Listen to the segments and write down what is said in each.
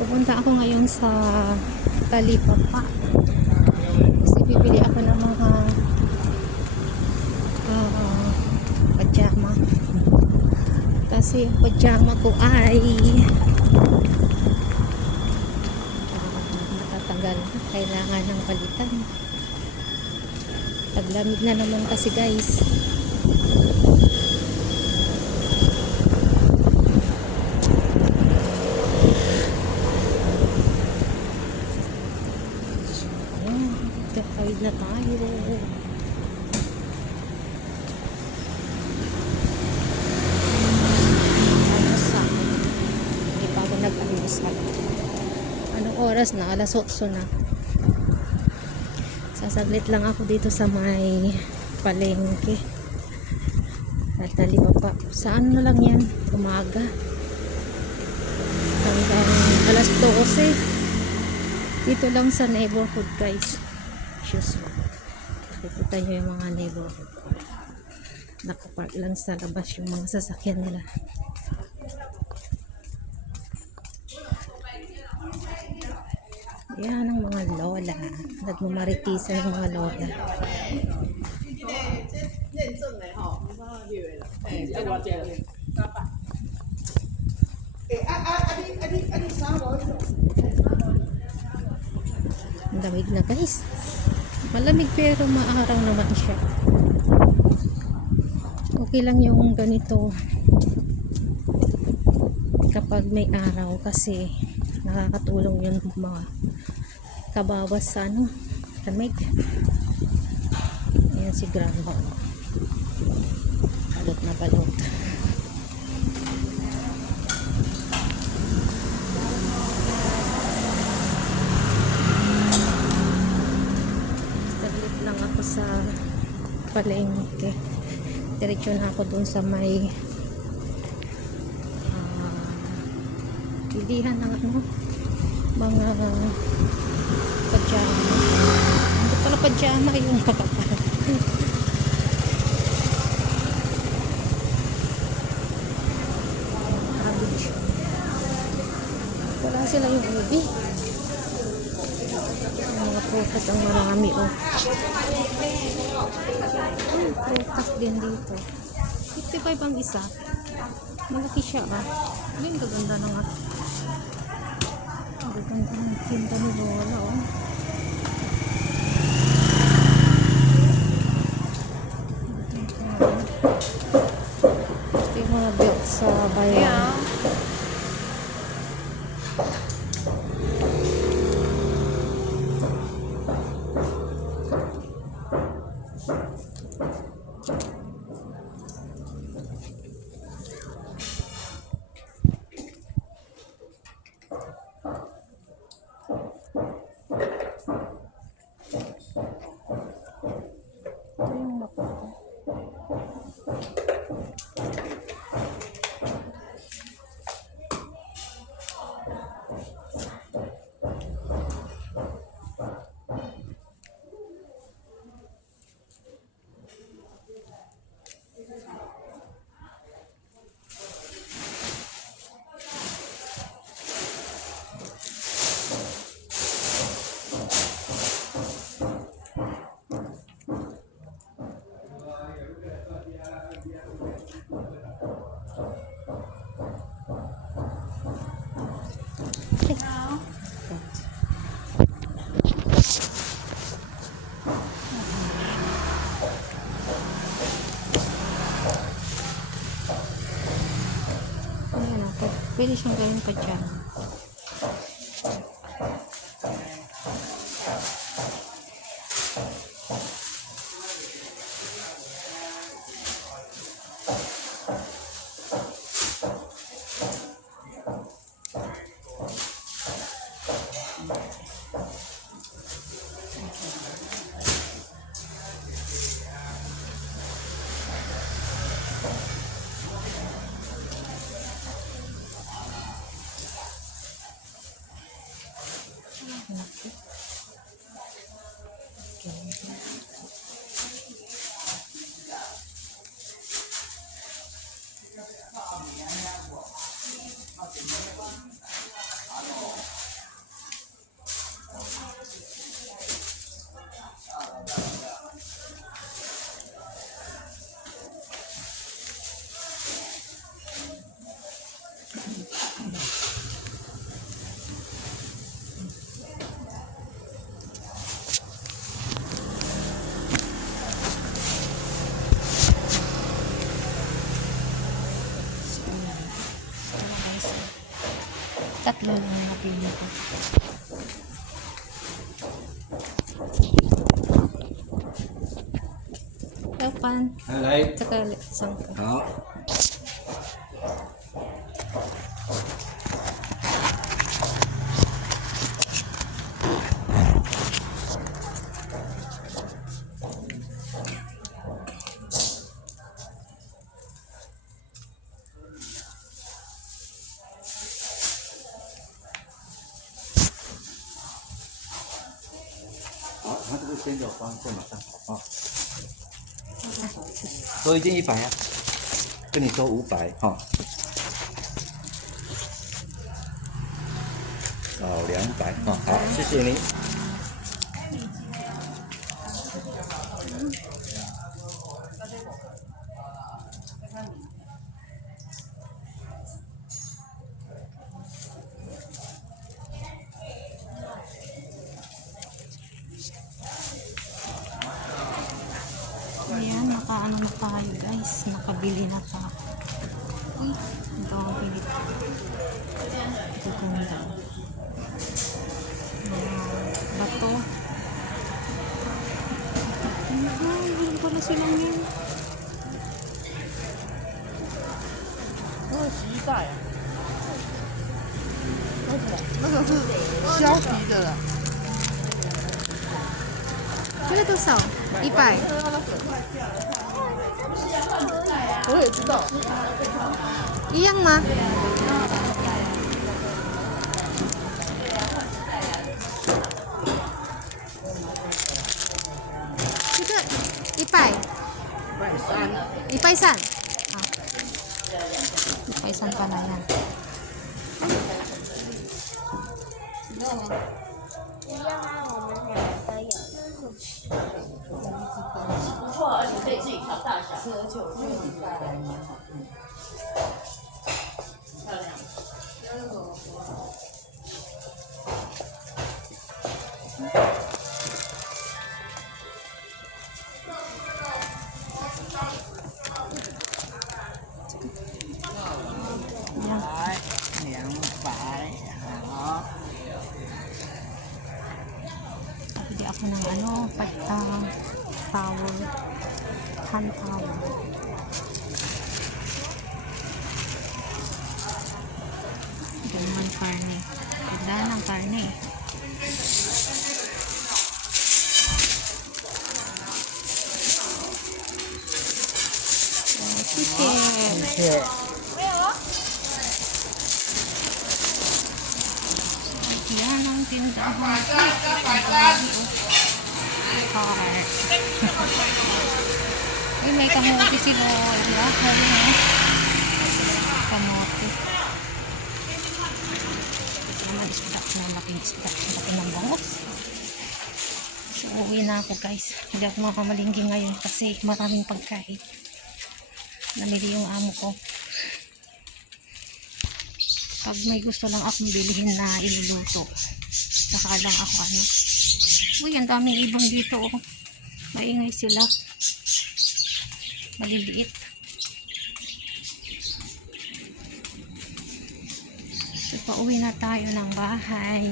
Pupunta ako ngayon sa Talipapa. Kasi bibili ako ng mga ah, pajama. Kasi pajama ko ay matatagal. Kailangan ng palitan. Taglamig na naman kasi guys. Ayan, kakawid na tayo. Almusal. Hindi pa ako nag-almusal. Anong oras na? Alas 8 na. Sasaglit lang ako dito sa may palengke. At nalipa pa. Saan na lang yan? Umaga. Hanggang alas 12. Dito lang sa neighborhood guys. Excuse me. Nakikita nyo yung mga neighbor. Nakapark lang sa labas yung mga sasakyan nila. Yan ang mga lola. Nagmumaritisan ng mga lola. Ang dawig na guys. Malamig pero maaraw naman siya. Okay lang yung ganito kapag may araw kasi nakakatulong yun mga kabawas sa ano, lamig. Ayan si grandma. Balot na balot. Saglit lang ako sa palengke. Diretso na ako dun sa may ah, pilihan ng ano, mga pajama. Hindi pala pajama yung. Cabbage. Wala sila yung ubi. Prutas ang marami oh. Hmm, prutas din dito. 55 ang isa. Malaki siya ah. Ano yung gaganda ng ah. Ang gaganda ng tinta ni Lola oh. Ito yung mga belt sa bayan. Ito yung mapa. Ayan ako. Pwede siyang gawin pajama. Ano Lang ang napili ko. Kapan? Alright. Tsaka isang ko. 好。先走方线马上好啊多一件一百啊。跟你说五百哈。少两百哈好谢谢您。嗯你等给你不公的嗯好的嗯好的嗯好的那个是削皮的了这个多少一百。我也知道，一样吗？这个一百，一百三，一百三，一百三，八块钱。一样吗？一样吗？我们两个都有。而且可以自己调大小。漂亮。Towel. Ito naman karne. Ganda ng karne. Oh. Uy, may kamote sila. Diba? Sabi mo. Kamote. Naman isda. Malaking isda. Laki ng bangos. So, uwi na ako guys. Hindi ako makamalinggi ngayon kasi maraming pagkain. Namili yung amo ko pag may gusto lang akong bilhin na iluluto saka lang ako ano uy ang daming ibang dito oh maingay sila maliliit. So pauwi na tayo ng bahay.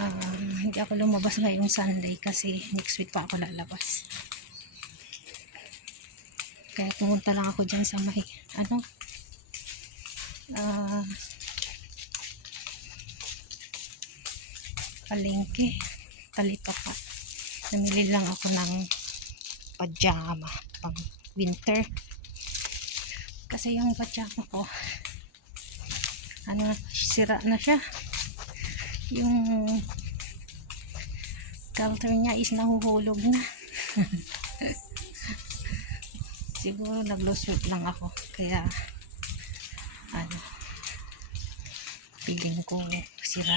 Um, hindi ako lumabas ngayong Sunday kasi next week pa ako lalabas. Kaya pumunta lang ako dyan sa may, ano, ah, palengke, talipapa. Namili lang ako ng pajama pang winter. Kasi yung pajama ko, ano, sira na siya. Yung color niya is nahuhulog na. siguro nag-lose lang ako kaya ano feeling ko sira.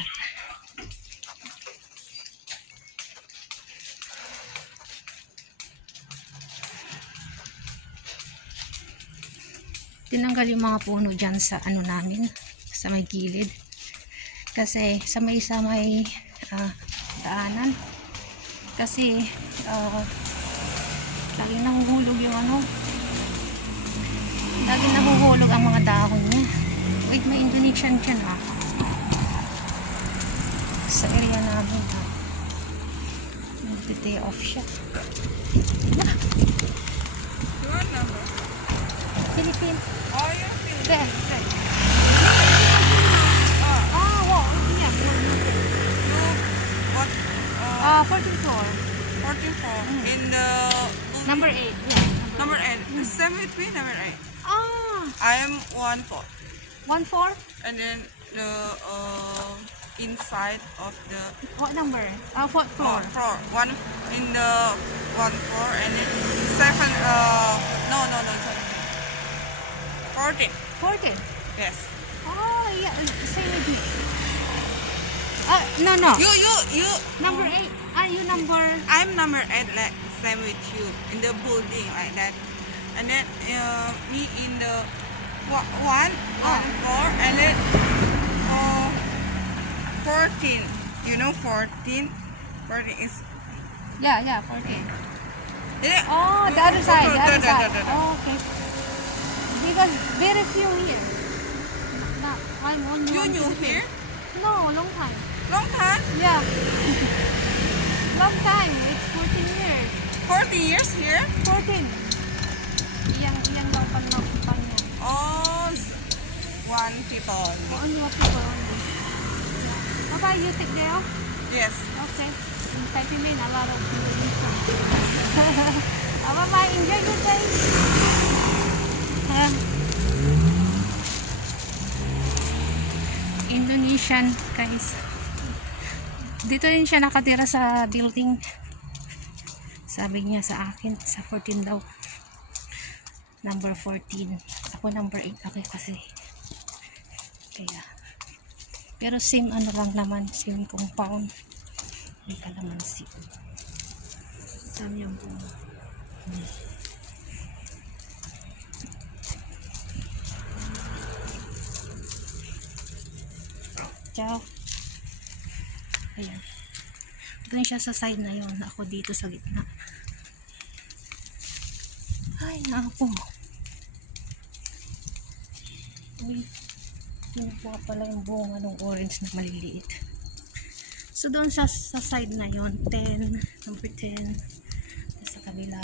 Tinanggal yung mga puno dyan sa ano namin, sa may gilid. Kasi sa may sa may ah, daanan. Kasi ah, laging nahuhulog yung ano. Laging nahuhulog ang mga dahon niya. Wait, may Indonesian dyan ah. Sa area namin ah. Nagtitay off siya. Philippine. Oh, you're Philippine. There, there. Ah, wow. Yeah. You what? Uh, Ah, 14 floor. 44 in the Number 8. Yeah. number eight. Same with me, number eight. Ah, I am one four, 1 4? and then the uh, inside of the What number? Ah, what floor, floor? floor one in the one floor, and then seven. Uh, no, no, no, sorry. Fourteen. 14. Yes. Oh, yeah. Same with me. Ah, no, no. You, you, you. Number 8. Are you number... I'm number eight, like same with you in the building like that, and then uh, me in the one one floor, and then uh, fourteen. You know fourteen. Fourteen is Yeah, yeah, 14. yeah. Oh, the other side, the other side. Oh, okay. Because very few here. Not, I'm only You one new here? No, long time. Long time. Yeah. long time. It's 14 years. Forty years here. 14. Iyang, iyang daw pang pang niya. Oh, s- one people. only. Only what people only. Yeah. Bye-bye, you take care of? Yes. Okay. In Taipei, a lot of Indonesian. Ah, Bye-bye, enjoy your day. Indonesian, guys. Dito rin siya nakatira sa building. Sabi niya sa akin, sa 14 daw. Number 14. Ako number 8 ako kasi. Kaya. Pero same ano lang naman, same compound. May kalamansi. Saan yung bunga? Hmm. Ciao. Ayan. Doon siya sa side na yon Ako dito sa gitna. Ay, naako. Uy. Kinukuha pala yung bunga ng orange na maliliit. So doon sa, sa side na yon 10, number 10. Sa kabila,